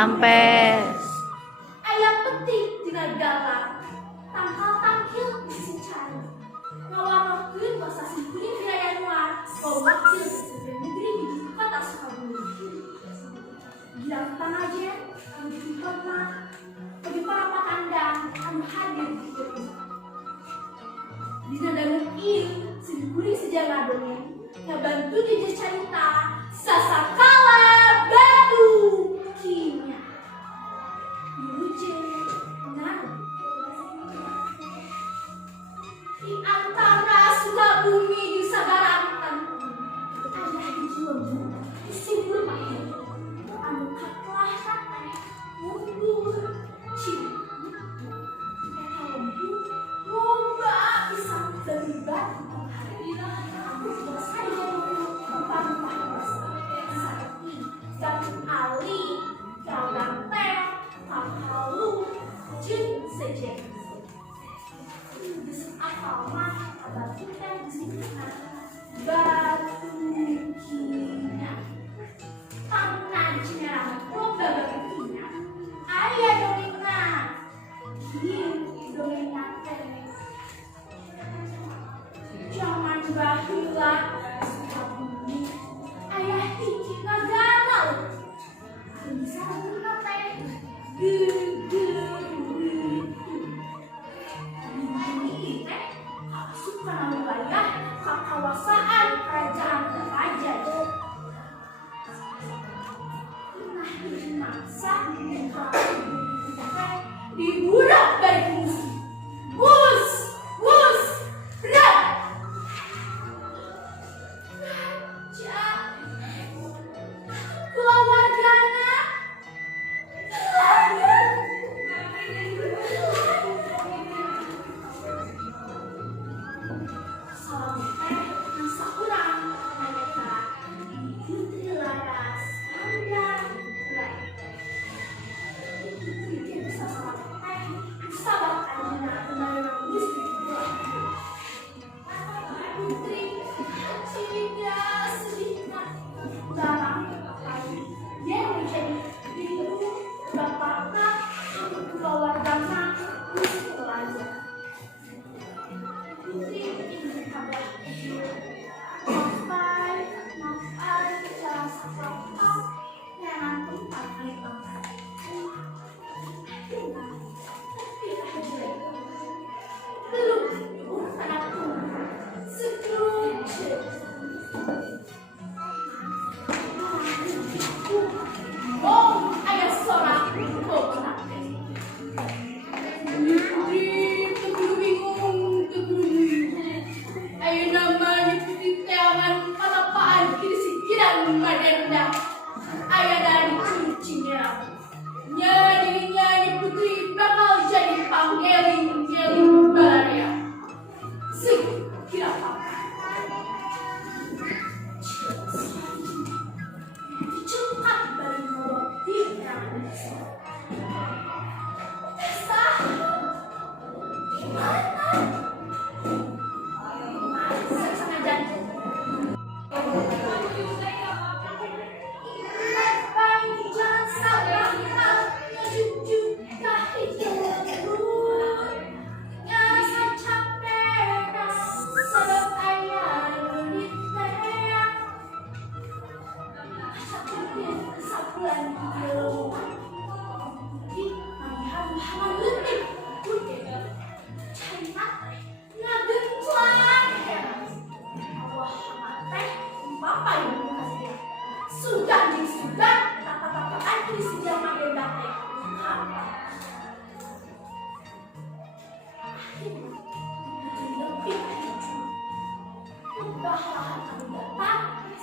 Rampes. Ayam petik tina galak, tangkal-tangkil bisi cari. Ngawarokeun basa sikuring Raya Nuar, wakil Presiden Negeri di Kota Sukabumi. Gilang Tanajen, anu dihormat, bagi para patandang anu hadir di dieu. Dina dangu ieu, sikuring sejaga dongeng, ngabantu jeje carita sasakala batu kimia. Di antara Sukabumi di Sagarantan ada hiji lembu di Sibul Mahir anu kaklah kateh mundur ciri eta lembu loba pisan terlibat aku sudah saja tempat-tempat seperti Gapun Ali, Gagang Teh, Panghalu, jeung sejenis. Geus apal mah abah kita disebutna batu kimia. Tangan Cinerang loba batu kimia. Aya dongengna. Ieu dongengna teh. Zaman baheula Sukabumi aya hiji nagara. Anu disebutna teh Gegerwiti. Karena wilayah kekuasaan kerajaan raja. Nah, di masa dibudak dari fungsi. Wus, berat. Raja, keluarganya, nyanyi putri bakal jadi panggeling-geling Balaria. Sing kira apa? Dicengkak balik ngobok di tangan Tessa, gimana?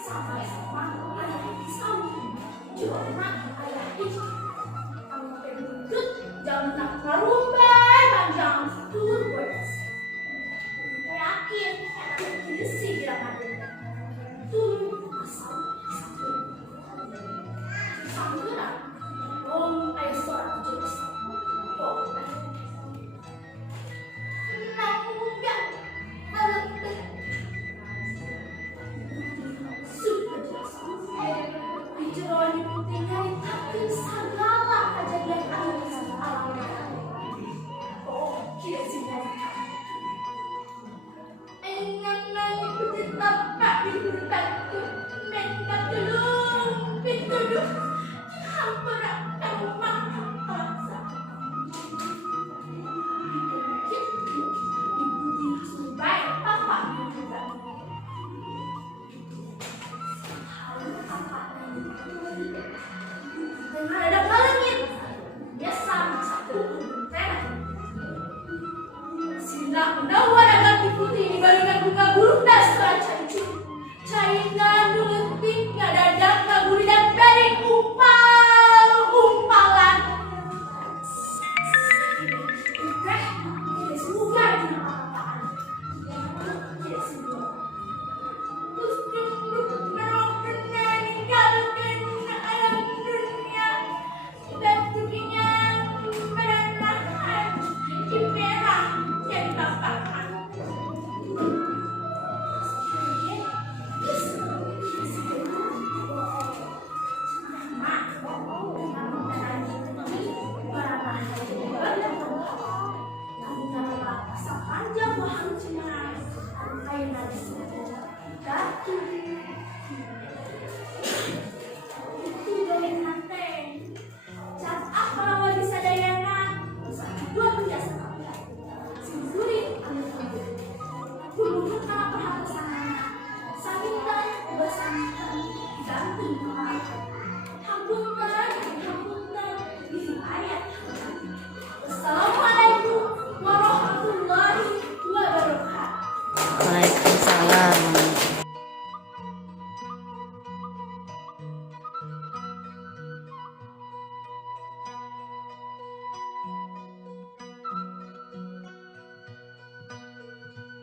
Sama-sama ada di samping, cuma ada